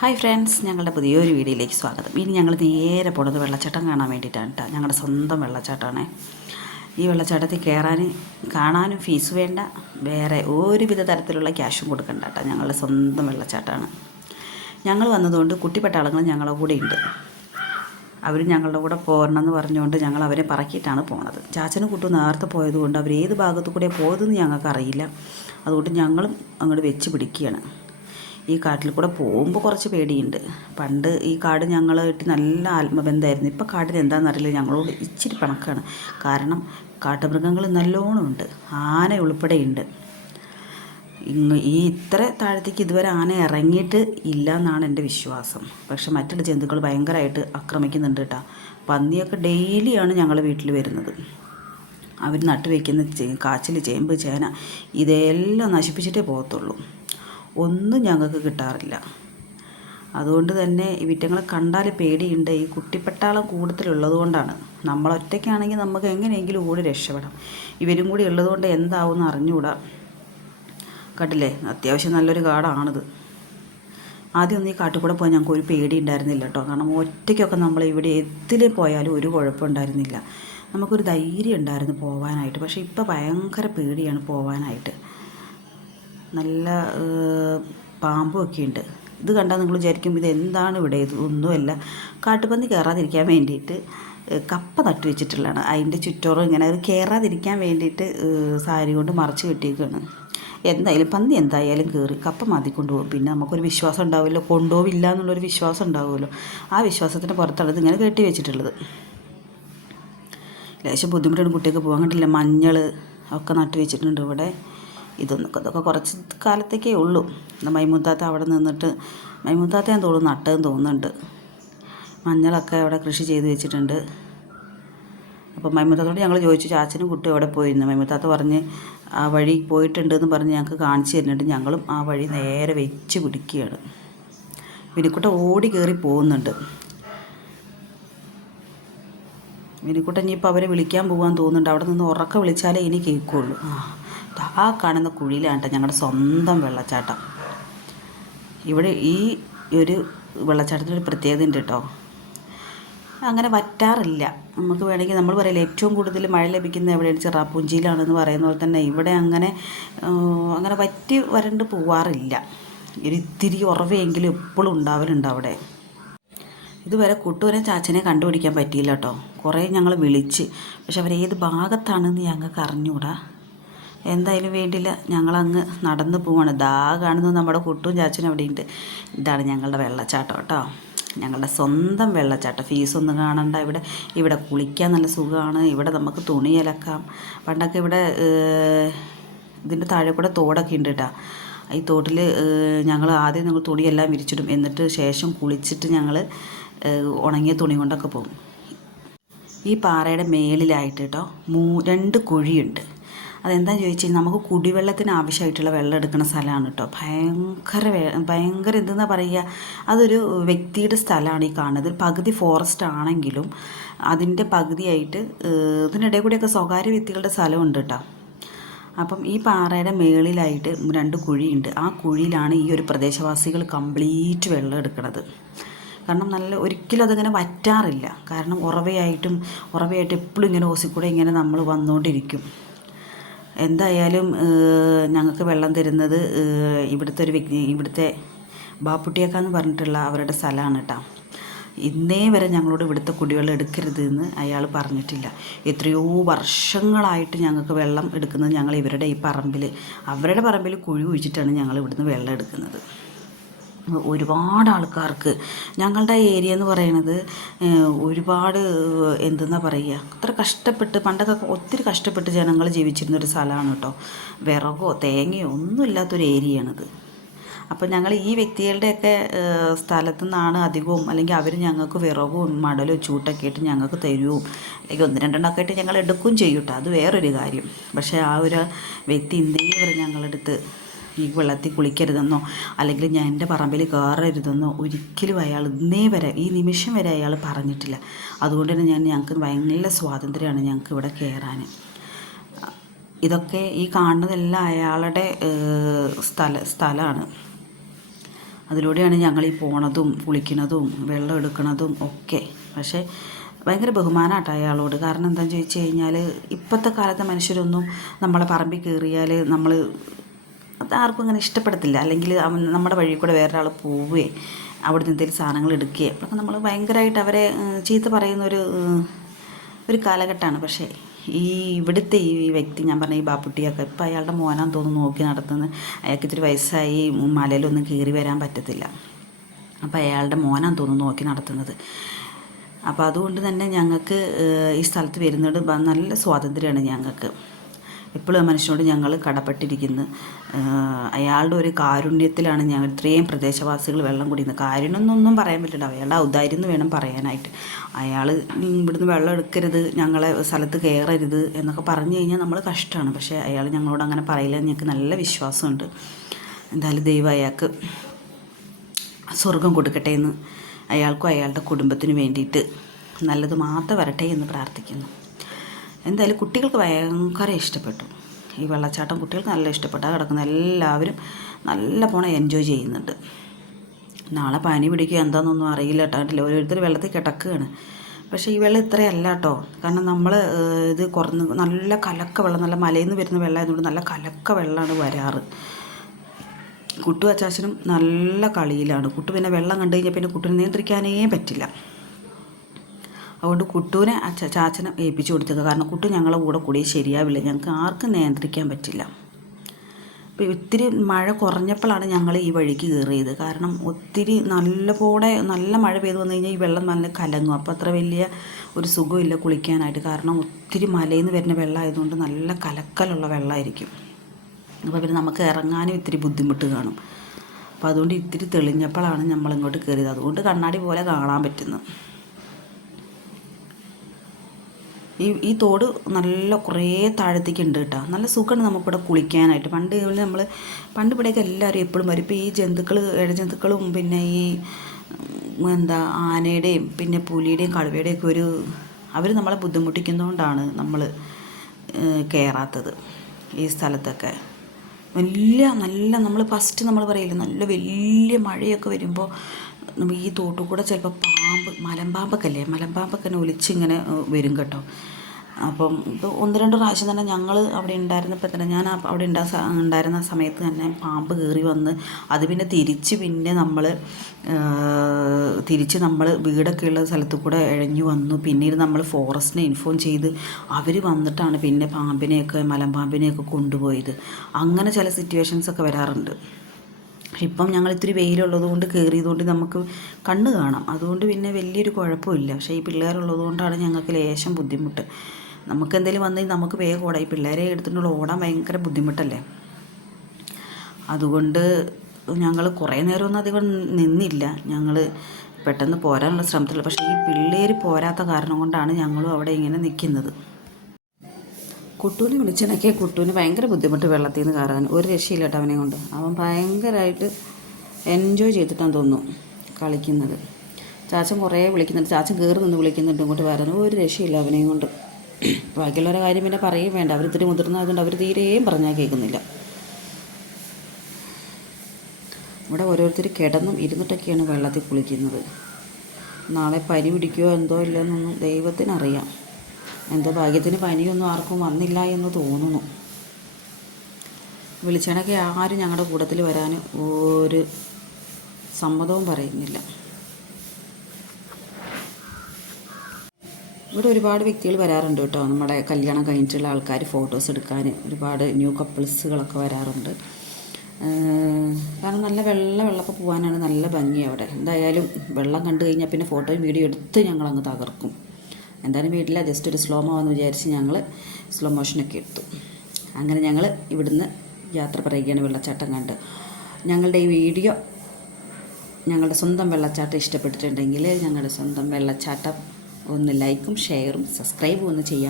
Hi friends ഞങ്ങളുടെ പുതിയൊരു വീഡിയോയിലേക്ക് സ്വാഗതം. ഇനി ഞങ്ങൾ നേരെ പോണത് വെള്ളച്ചാട്ടം കാണാൻ വേണ്ടിയിട്ടാണ് കേട്ടോ ഞങ്ങളുടെ സ്വന്തം വെള്ളച്ചാട്ടമാണ് ഈ വെള്ളച്ചാട്ടത്തിൽ കയറാൻ കാണാനും ഫീസ് വേണ്ട. വേറെ ഒരുവിധ തരത്തിലുള്ള ക്യാഷും കൊടുക്കണ്ട കേട്ടോ ഞങ്ങളുടെ സ്വന്തം വെള്ളച്ചാട്ടമാണ് ഞങ്ങൾ വന്നതുകൊണ്ട് കുട്ടിപ്പട്ടാളങ്ങൾ ഞങ്ങളുടെ കൂടെ ഉണ്ട്. അവർ ഞങ്ങളുടെ കൂടെ പോരണമെന്ന് പറഞ്ഞുകൊണ്ട് ഞങ്ങൾ അവരെ പറക്കിയിട്ടാണ് പോണത്. ചാച്ചനും കുട്ടും നേരത്തെ പോയതുകൊണ്ട് അവർ ഏത് ഭാഗത്തു കൂടെ പോയതെന്ന് ഞങ്ങൾക്കറിയില്ല. അതുകൊണ്ട് ഞങ്ങളും അങ്ങോട്ട് വെച്ച് പിടിക്കുകയാണ്. ഈ കാട്ടിൽ കൂടെ പോകുമ്പോൾ കുറച്ച് പേടിയുണ്ട്. പണ്ട് ഈ കാട് ഞങ്ങളായിട്ട് നല്ല ആത്മബന്ധമായിരുന്നു. ഇപ്പോൾ കാട്ടിൽ എന്താണെന്നറിയില്ല ഞങ്ങളോട് ഇച്ചിരി പണക്കാണ്. കാരണം കാട്ടുമൃഗങ്ങൾ നല്ലോണം ഉണ്ട്. ആന ഉൾപ്പെടെയുണ്ട്. ഇങ്ങ് ഈ ഇത്ര താഴത്തേക്ക് ഇതുവരെ ആന ഇറങ്ങിയിട്ട് ഇല്ല എന്നാണ് എന്റെ വിശ്വാസം. പക്ഷെ മറ്റുള്ള ജന്തുക്കൾ ഭയങ്കരമായിട്ട് ആക്രമിക്കുന്നുണ്ട് കേട്ടോ പന്നിയൊക്കെ ഡെയിലിയാണ് ഞങ്ങളുടെ വീട്ടിൽ വരുന്നത്. അവർ നട്ടുവെക്കുന്ന കാച്ചിൽ ചേമ്പ് ചേന ഇതെല്ലാം നശിപ്പിച്ചിട്ടേ പോകത്തുള്ളൂ. ഒന്നും ഞങ്ങൾക്ക് കിട്ടാറില്ല. അതുകൊണ്ട് തന്നെ ഈ വിറ്റങ്ങളെ കണ്ടാൽ പേടിയുണ്ട്. ഈ കുട്ടിപ്പട്ടാളം കൂടുതലുള്ളത് കൊണ്ടാണ് നമ്മൾ ഒറ്റയ്ക്കാണെങ്കിൽ നമുക്ക് എങ്ങനെയെങ്കിലും ഓടി രക്ഷപ്പെടാം. ഇവരും കൂടി ഉള്ളതുകൊണ്ട് എന്താവും അറിഞ്ഞുകൂടാ. കണ്ടില്ലേ? അത്യാവശ്യം നല്ലൊരു കാടാണിത്. ആദ്യം ഒന്നും ഈ കാട്ടിൽ കൂടെ പോയി ഞങ്ങൾക്ക് ഒരു പേടി ഉണ്ടായിരുന്നില്ല കേട്ടോ. കാരണം ഒറ്റയ്ക്കൊക്കെ നമ്മൾ ഇവിടെ എത്തിൽ പോയാലും ഒരു കുഴപ്പമുണ്ടായിരുന്നില്ല നമുക്കൊരു ധൈര്യം ഉണ്ടായിരുന്നു പോകാനായിട്ട് പക്ഷേ ഇപ്പോൾ ഭയങ്കര പേടിയാണ് പോവാനായിട്ട്. നല്ല ഏഹ്, പാമ്പും ഒക്കെ ഉണ്ട് ഇത് കണ്ടാൽ നിങ്ങൾ വിചാരിക്കും ഇത് എന്താണ് ഇവിടെ? ഇത് ഒന്നുമല്ല. കാട്ടുപന്നി കയറാതിരിക്കാൻ വേണ്ടിയിട്ട് കപ്പ നട്ടു വെച്ചിട്ടുള്ളതാണ്. അതിന്റെ ചുറ്റോറും ഇങ്ങനെ അത് കയറാതിരിക്കാൻ വേണ്ടിയിട്ട് സാരി കൊണ്ട് മറച്ച് കെട്ടിയേക്കാണ്. എന്തായാലും പന്നി എന്തായാലും കയറി കപ്പ മാതി കൊണ്ടുപോകും പിന്നെ നമുക്കൊരു വിശ്വാസം ഉണ്ടാവുമല്ലോ. കൊണ്ടുപോവില്ല എന്നുള്ളൊരു വിശ്വാസം ഉണ്ടാവുമല്ലോ. ആ വിശ്വാസത്തിന് പുറത്താണ് ഇത് ഇങ്ങനെ കെട്ടി വെച്ചിട്ടുള്ളത്. ലേശം ബുദ്ധിമുട്ടാണ് കുട്ടിയൊക്കെ പോകാൻ കണ്ടില്ല. മഞ്ഞൾ ഒക്കെ നട്ടു വെച്ചിട്ടുണ്ട് ഇവിടെ. ഇതൊന്നും ഇതൊക്കെ കുറച്ച് കാലത്തേക്കേ ഉള്ളൂ. മൈമുത്താത്ത അവിടെ നിന്നിട്ട് മൈമുത്താത്ത ഞാൻ തോന്നുന്നു നട്ടതെന്ന് തോന്നുന്നുണ്ട്. മഞ്ഞളൊക്കെ അവിടെ കൃഷി ചെയ്ത് വെച്ചിട്ടുണ്ട്. അപ്പോൾ മൈമുത്താത്തോട് ഞങ്ങൾ ചോദിച്ചു ചാച്ചനും കുട്ടി അവിടെ പോയിരുന്നു? മൈമുത്താത്ത പറഞ്ഞ് ആ വഴി പോയിട്ടുണ്ട് എന്ന് പറഞ്ഞ് ഞങ്ങൾക്ക് കാണിച്ചു തരുന്നുണ്ട്. ഞങ്ങളും ആ വഴി നേരെ വെച്ച് പിടിക്കുകയാണ്. വിനിക്കുട്ട ഓടി കയറി പോകുന്നുണ്ട്. വിനിക്കുട്ട ഇനിയിപ്പോൾ അവരെ വിളിക്കാൻ പോകാൻ തോന്നുന്നുണ്ട്. അവിടെ നിന്ന് ഉറക്കം വിളിച്ചാലേ ഇനി കേൾക്കുള്ളൂ. ആ കാണുന്ന കുഴിയിലാണ് കേട്ടോ ഞങ്ങളുടെ സ്വന്തം വെള്ളച്ചാട്ടം. ഇവിടെ ഈ ഒരു വെള്ളച്ചാട്ടത്തിനൊരു പ്രത്യേകത ഉണ്ട് കേട്ടോ. അങ്ങനെ വറ്റാറില്ല. നമുക്ക് വേണമെങ്കിൽ നമ്മൾ പറയില്ല ഏറ്റവും കൂടുതൽ മഴ ലഭിക്കുന്നത് എവിടെയാണ്? ചിറാപ്പൂഞ്ചിയിലാണെന്ന് പറയുന്ന പോലെ തന്നെ ഇവിടെ അങ്ങനെ അങ്ങനെ വറ്റി വരണ്ട് പോവാറില്ല. ഒരു ഇത്തിരി ഉറവയെങ്കിലും എപ്പോഴും ഉണ്ടാവലുണ്ട് അവിടെ. ഇതുവരെ കുട്ടൂരെ ചാച്ചനെ കണ്ടുപിടിക്കാൻ പറ്റിയില്ല കേട്ടോ. കുറേ ഞങ്ങൾ വിളിച്ച്. പക്ഷെ അവരേത് ഭാഗത്താണെന്ന് ഞങ്ങൾക്ക് അറിഞ്ഞൂടാ. എന്തായാലും വേണ്ടില്ല. ഞങ്ങളങ്ങ് നടന്നു പോവാണ്. ദാ കാണുന്നത് നമ്മുടെ കുട്ടും ചാച്ചനും അവിടെ ഉണ്ട്. ഇതാണ് ഞങ്ങളുടെ വെള്ളച്ചാട്ടം കേട്ടോ. ഞങ്ങളുടെ സ്വന്തം വെള്ളച്ചാട്ടം. ഫീസൊന്നും കാണണ്ട ഇവിടെ. ഇവിടെ കുളിക്കാൻ നല്ല സുഖമാണ്. ഇവിടെ നമുക്ക് തുണി അലക്കാം. പണ്ടൊക്കെ ഇവിടെ ഇതിന്റെ താഴെ കൂടെ തോടൊക്കെ ഉണ്ട് കേട്ടോ. ഈ തോട്ടിൽ ഞങ്ങൾ ആദ്യം ഞങ്ങൾ തുണിയെല്ലാം വിരിച്ചിടും. എന്നിട്ട് ശേഷം കുളിച്ചിട്ട് ഞങ്ങൾ ഉണങ്ങിയ തുണി കൊണ്ടൊക്കെ പോകും. ഈ പാറയുടെ മേളിലായിട്ട് കേട്ടോ മൂ രണ്ട് കുഴിയുണ്ട്. അതെന്താണെന്ന് ചോദിച്ചു കഴിഞ്ഞാൽ നമുക്ക് കുടിവെള്ളത്തിന് ആവശ്യമായിട്ടുള്ള വെള്ളം എടുക്കുന്ന സ്ഥലമാണ് കേട്ടോ ഭയങ്കര ഭയങ്കര എന്തെന്നാ പറയുക അതൊരു വ്യക്തിയുടെ സ്ഥലമാണ് ഈ കാണുന്നത്. പകുതി ഫോറസ്റ്റ് ആണെങ്കിലും അതിന്റെ പകുതിയായിട്ട് ഇതിനിടയിൽ കൂടിയൊക്കെ സ്വകാര്യ വ്യക്തികളുടെ സ്ഥലമുണ്ട് കേട്ടോ അപ്പം ഈ പാറയുടെ മേളിലായിട്ട് രണ്ട് കുഴിയുണ്ട്. ആ കുഴിയിലാണ് ഈ ഒരു പ്രദേശവാസികൾ കംപ്ലീറ്റ് വെള്ളം എടുക്കുന്നത്. കാരണം നല്ല ഒരിക്കലും അതിങ്ങനെ വറ്റാറില്ല. കാരണം ഉറവയായിട്ടും ഉറവയായിട്ട് എപ്പോഴും ഇങ്ങനെ ഓസിക്കൂടെ ഇങ്ങനെ നമ്മൾ വന്നുകൊണ്ടിരിക്കും. എന്തായാലും ഞങ്ങൾക്ക് വെള്ളം തരുന്നത് ഇവിടുത്തെ ഒരു വ്യക്തി ഇവിടുത്തെ ബാപ്പുട്ടിയക്കാന്ന് പറഞ്ഞിട്ടുള്ള അവരുടെ സ്ഥലമാണ് കേട്ടോ ഇന്നേ വരെ ഞങ്ങളോട് ഇവിടുത്തെ കുടിവെള്ളം എടുക്കരുത് എന്ന് അയാൾ പറഞ്ഞിട്ടില്ല. എത്രയോ വർഷങ്ങളായിട്ട് ഞങ്ങൾക്ക് വെള്ളം എടുക്കുന്നത് ഞങ്ങൾ ഇവരുടെ ഈ പറമ്പിൽ അവരുടെ പറമ്പിൽ കുഴി കുഴിച്ചിട്ടാണ് ഞങ്ങൾ ഇവിടുന്ന് വെള്ളം എടുക്കുന്നത്. ഒരുപാട് ആൾക്കാർക്ക്. ഞങ്ങളുടെ ഏരിയ എന്ന് പറയുന്നത് ഒരുപാട് എന്തെന്നാ പറയുക അത്ര കഷ്ടപ്പെട്ട് പണ്ടൊക്കെ ഒത്തിരി കഷ്ടപ്പെട്ട് ജനങ്ങൾ ജീവിച്ചിരുന്നൊരു സ്ഥലമാണ് കേട്ടോ വിറകോ തേങ്ങയോ ഒന്നും ഇല്ലാത്തൊരു ഏരിയയാണിത് അപ്പോൾ ഞങ്ങൾ ഈ വ്യക്തികളുടെയൊക്കെ സ്ഥലത്തു നിന്നാണ് അധികവും അല്ലെങ്കിൽ അവർ ഞങ്ങൾക്ക് വിറകും മടലും ചൂട്ടൊക്കെ ആയിട്ട് ഞങ്ങൾക്ക് തരുവും അല്ലെങ്കിൽ ഒന്ന് രണ്ടെണ്ണമൊക്കെ ആയിട്ട് ഞങ്ങൾ എടുക്കും ചെയ്യൂട്ടോ അത് വേറൊരു കാര്യം. പക്ഷേ ആ ഒരു വ്യക്തി ഇന്ത്യയിൽ ഞങ്ങളെടുത്ത് ഈ വെള്ളത്തിൽ കുളിക്കരുതെന്നോ അല്ലെങ്കിൽ ഞാൻ എന്റെ പറമ്പിൽ കയറരുതെന്നോ ഒരിക്കലും അയാൾ ഇന്നേ വരെ ഈ നിമിഷം വരെ അയാൾ പറഞ്ഞിട്ടില്ല. അതുകൊണ്ട് തന്നെ ഞാൻ ഞങ്ങൾക്ക് ഭയങ്കര സ്വാതന്ത്ര്യമാണ് ഞങ്ങൾക്ക് ഇവിടെ കയറാൻ. ഇതൊക്കെ ഈ കാണുന്നതെല്ലാം അയാളുടെ സ്ഥല സ്ഥലമാണ്. അതിലൂടെയാണ് ഞങ്ങൾ ഈ പോണതും കുളിക്കണതും വെള്ളം എടുക്കണതും ഒക്കെ. പക്ഷേ ഭയങ്കര ബഹുമാനമാട്ടോ അയാളോട്. കാരണം എന്താണെന്ന് ചോദിച്ചു കഴിഞ്ഞാൽ ഇപ്പോഴത്തെ കാലത്തെ മനുഷ്യരൊന്നും നമ്മളെ പറമ്പിൽ കയറിയാൽ നമ്മൾ അത് ആർക്കും അങ്ങനെ ഇഷ്ടപ്പെടത്തില്ല. അല്ലെങ്കിൽ നമ്മുടെ വഴി കൂടെ വേറൊരാൾ പോവുകയെ അവിടുന്ന് എന്തെങ്കിലും സാധനങ്ങൾ എടുക്കുകയും അപ്പോഴൊക്കെ നമ്മൾ ഭയങ്കരമായിട്ട് അവരെ ചീത്ത പറയുന്ന ഒരു ഒരു കാലഘട്ടമാണ്. പക്ഷേ ഈ ഇവിടുത്തെ ഈ വ്യക്തി ഞാൻ പറഞ്ഞ ഈ ബാപ്പുട്ടിയൊക്കെ ഇപ്പം അയാളുടെ മോനാന്ന് തോന്നുന്നു നോക്കി നടത്തുന്നത് അയാൾക്ക് ഇത്തിരി വയസ്സായി മലയിലൊന്നും കയറി വരാൻ പറ്റത്തില്ല. അപ്പോൾ അയാളുടെ മോനാന്ന് തോന്നുന്നു നോക്കി നടത്തുന്നത്. അപ്പോൾ അതുകൊണ്ട് തന്നെ ഞങ്ങൾക്ക് ഈ സ്ഥലത്ത് വരുന്നത് നല്ല സ്വാതന്ത്ര്യമാണ് ഞങ്ങൾക്ക്. എപ്പോഴും ആ മനുഷ്യനോട് ഞങ്ങൾ കടപ്പെട്ടിരിക്കുന്നു. അയാളുടെ ഒരു കാരുണ്യത്തിലാണ് ഞങ്ങൾ ഇത്രയും പ്രദേശവാസികൾ വെള്ളം കുടിക്കുന്നത്. കാരുണ്യം എന്നൊന്നും പറയാൻ പറ്റില്ല. അയാളുടെ ഔദാര്യം എന്ന് വേണം പറയാനായിട്ട്. അയാൾ ഇവിടുന്ന് വെള്ളം എടുക്കരുത് ഞങ്ങളെ സ്ഥലത്ത് കയറരുത് എന്നൊക്കെ പറഞ്ഞു കഴിഞ്ഞാൽ നമ്മൾ കഷ്ടമാണ്. പക്ഷേ അയാൾ ഞങ്ങളോട് അങ്ങനെ പറയില്ല ഞങ്ങൾക്ക് നല്ല വിശ്വാസമുണ്ട്. എന്തായാലും ദൈവം അയാൾക്ക് സ്വർഗം കൊടുക്കട്ടെ എന്ന് അയാൾക്കും അയാളുടെ കുടുംബത്തിന് വേണ്ടിയിട്ട് നല്ലത് മാത്രം വരട്ടെ എന്ന് പ്രാർത്ഥിക്കുന്നു. എന്തായാലും കുട്ടികൾക്ക് ഭയങ്കര ഇഷ്ടപ്പെട്ടു. ഈ വെള്ളച്ചാട്ടം കുട്ടികൾക്ക് നല്ല ഇഷ്ടപ്പെട്ടു. കിടക്കുന്ന എല്ലാവരും നല്ല പോണം എൻജോയ് ചെയ്യുന്നുണ്ട്. നാളെ പനി പിടിക്കുക എന്താണെന്നൊന്നും അറിയില്ല കേട്ടോ. കണ്ടില്ല? ഓരോരുത്തർ വെള്ളത്തിൽ കിടക്കുകയാണ്. പക്ഷേ ഈ വെള്ളം ഇത്രയല്ല കേട്ടോ. കാരണം നമ്മൾ ഇത് കുറഞ്ഞ് നല്ല കലക്ക വെള്ളം നല്ല മലയിൽ നിന്ന് വരുന്ന വെള്ളം ആയതുകൊണ്ട് നല്ല കലക്ക വെള്ളമാണ് വരാറ്. കുട്ടു അച്ചാച്ചനും നല്ല കളിയിലാണ്. കുട്ടു പിന്നെ വെള്ളം കണ്ടു കഴിഞ്ഞാൽ പിന്നെ കുട്ടിനെ നിയന്ത്രിക്കാനേ പറ്റില്ല. അതുകൊണ്ട് കുട്ടൂനെ ചാച്ചനെ ഏൽപ്പിച്ചു കൊടുത്തേക്കുക കാരണം കുട്ടു ഞങ്ങളെ കൂടെ കൂടി ശരിയാവില്ല. ഞങ്ങൾക്ക് ആർക്കും നിയന്ത്രിക്കാൻ പറ്റില്ല. അപ്പോൾ ഒത്തിരി മഴ കുറഞ്ഞപ്പോഴാണ് ഞങ്ങൾ ഈ വഴിക്ക് കയറിയത്. കാരണം ഒത്തിരി നല്ലപോലെ നല്ല മഴ പെയ്തു വന്നു കഴിഞ്ഞാൽ ഈ വെള്ളം നല്ല കലങ്ങും. അപ്പോൾ അത്ര വലിയ ഒരു സുഖമില്ല കുളിക്കാനായിട്ട്. കാരണം ഒത്തിരി മലയിൽ നിന്ന് വരുന്ന വെള്ളമായതുകൊണ്ട് നല്ല കലക്കലുള്ള വെള്ളമായിരിക്കും. അപ്പോൾ പിന്നെ നമുക്ക് ഇറങ്ങാനും ഇത്തിരി ബുദ്ധിമുട്ട് കാണും. അപ്പോൾ അതുകൊണ്ട് ഇത്തിരി തെളിഞ്ഞപ്പോഴാണ് നമ്മൾ ഇങ്ങോട്ട് കയറിയത്. അതുകൊണ്ട് കണ്ണാടി പോലെ കാണാൻ പറ്റുന്നു. ഈ ഈ തോട് നല്ല കുറേ താഴത്തേക്ക് ഉണ്ട് കേട്ടോ. നല്ല സുഖമാണ് നമുക്കിവിടെ കുളിക്കാനായിട്ട്. പണ്ട് നമ്മൾ പണ്ട് ഇവിടെയൊക്കെ എല്ലാവരും എപ്പോഴും വരും. ഇപ്പോൾ ഈ ജന്തുക്കൾ ഇഴജന്തുക്കളും പിന്നെ ഈ എന്താ ആനയുടെയും പിന്നെ പുലിയുടെയും കടുവയുടെയും ഒക്കെ ഒരു അവർ നമ്മളെ ബുദ്ധിമുട്ടിക്കുന്നതുകൊണ്ടാണ് നമ്മൾ കയറാത്തത് ഈ സ്ഥലത്തൊക്കെ. വലിയ നല്ല നമ്മൾ ഫസ്റ്റ് നമ്മൾ പറയില്ലേ നല്ല വലിയ മഴയൊക്കെ വരുമ്പോൾ ഈ തോട്ടിൽ കൂടെ ചിലപ്പോൾ പാമ്പ് മലമ്പാമ്പൊക്കെ അല്ലേ മലമ്പാമ്പൊക്കെ ഒലിച്ചിങ്ങനെ വരും കേട്ടോ. അപ്പം ഇത് ഒന്ന് രണ്ട് പ്രാവശ്യം തന്നെ ഞങ്ങൾ അവിടെ ഉണ്ടായിരുന്നപ്പോൾ തന്നെ ഞാൻ അവിടെ ഉണ്ടാ ഉണ്ടായിരുന്ന സമയത്ത് തന്നെ പാമ്പ് കയറി വന്ന് അത് പിന്നെ തിരിച്ച് പിന്നെ നമ്മൾ തിരിച്ച് നമ്മൾ വീടൊക്കെ ഉള്ള സ്ഥലത്ത് കൂടെ ഇഴഞ്ഞു വന്നു. പിന്നീട് നമ്മൾ ഫോറസ്റ്റിനെ ഇൻഫോം ചെയ്ത് അവർ വന്നിട്ടാണ് പിന്നെ പാമ്പിനെയൊക്കെ മലമ്പാമ്പിനെയൊക്കെ കൊണ്ടുപോയത്. അങ്ങനെ ചില സിറ്റുവേഷൻസൊക്കെ വരാറുണ്ട്. ഇപ്പം ഞങ്ങൾ ഇത്തിരി വെയിലുള്ളത് കൊണ്ട് കയറിയതുകൊണ്ട് നമുക്ക് കണ്ണ് കാണാം. അതുകൊണ്ട് പിന്നെ വലിയൊരു കുഴപ്പമില്ല. പക്ഷേ ഈ പിള്ളേരുള്ളത് കൊണ്ടാണ് ഞങ്ങൾക്ക് ലേശം ബുദ്ധിമുട്ട്. നമുക്ക് എന്തെങ്കിലും വന്നു നമുക്ക് വേഗം ഓടാം. ഈ പിള്ളേരെ എടുത്തിട്ടുള്ള ഓടാൻ ഭയങ്കര ബുദ്ധിമുട്ടല്ലേ? അതുകൊണ്ട് ഞങ്ങൾ കുറേ നേരമൊന്നും അധികം നിന്നില്ല. ഞങ്ങൾ പെട്ടെന്ന് പോരാനുള്ള ശ്രമത്തില്ല പക്ഷേ ഈ പിള്ളേർ പോരാത്ത കാരണം കൊണ്ടാണ് ഞങ്ങളും അവിടെ ഇങ്ങനെ നിൽക്കുന്നത് കുട്ടൂനെ വിളിച്ചിണക്കിയ കുട്ടൂന് ഭയങ്കര ബുദ്ധിമുട്ട് വെള്ളത്തിൽ നിന്ന് കയറാൻ ഒരു രക്ഷയില്ല കേട്ടോ അവനെ കൊണ്ട്. അവൻ ഭയങ്കരമായിട്ട് എൻജോയ് ചെയ്തിട്ടാണ് തോന്നുന്നു കളിക്കുന്നത്. ചാച്ചൻ കുറേ വിളിക്കുന്നുണ്ട്. ചാച്ചൻ കയറി നിന്ന് വിളിക്കുന്നുണ്ട് ഇങ്ങോട്ട് വരുന്നു ഒരു രക്ഷയില്ല അവനെയും കൊണ്ട്. ബാക്കിയുള്ളവരുടെ കാര്യം പിന്നെ പറയുകയും വേണ്ട. അവർ ഇത്തിരി മുതിർന്നതുകൊണ്ട് അവർ തീരെയും പറഞ്ഞാൽ കേൾക്കുന്നില്ല. ഇവിടെ ഓരോരുത്തർ കിടന്നും ഇരുന്നിട്ടൊക്കെയാണ് വെള്ളത്തിൽ കുളിക്കുന്നത്. നാളെ പനി പിടിക്കുകയോ എന്തോ ഇല്ലെന്നൊന്നും ദൈവത്തിനറിയാം. എന്തോ ഭാഗ്യത്തിന് പനിയൊന്നും ആർക്കും വന്നില്ല എന്ന് തോന്നുന്നു. വിളിച്ചണക്കെ ആരും ഞങ്ങളുടെ കൂട്ടത്തിൽ വരാൻ ഒരു സമ്മതവും പറയുന്നില്ല. ഇവിടെ ഒരുപാട് വ്യക്തികൾ വരാറുണ്ട് കേട്ടോ. നമ്മുടെ കല്യാണം കഴിഞ്ഞിട്ടുള്ള ആൾക്കാർ ഫോട്ടോസ് എടുക്കാൻ ഒരുപാട് ന്യൂ കപ്പിൾസുകളൊക്കെ വരാറുണ്ട്. കാരണം നല്ല വെള്ള വെള്ളമൊക്കെ പോകാനാണ് നല്ല ഭംഗി അവിടെ. എന്തായാലും വെള്ളം കണ്ടു കഴിഞ്ഞാൽ പിന്നെ ഫോട്ടോയും വീഡിയോ എടുത്ത് ഞങ്ങൾ അങ്ങ് തകർക്കും. എന്തായാലും വീട്ടിൽ ജസ്റ്റ് ഒരു സ്ലോ മോന്ന് വിചാരിച്ച് ഞങ്ങൾ സ്ലോ മോഷനൊക്കെ എടുത്തു. അങ്ങനെ ഞങ്ങൾ ഇവിടുന്ന് യാത്ര പറയുകയാണ് വെള്ളച്ചാട്ടം കണ്ട്. ഞങ്ങളുടെ ഈ വീഡിയോ ഞങ്ങളുടെ സ്വന്തം വെള്ളച്ചാട്ടം ഇഷ്ടപ്പെട്ടിട്ടുണ്ടെങ്കിൽ ഞങ്ങളുടെ സ്വന്തം വെള്ളച്ചാട്ടം ഒന്ന് ലൈക്കും ഷെയറും സബ്സ്ക്രൈബും ഒന്ന് ചെയ്യാം.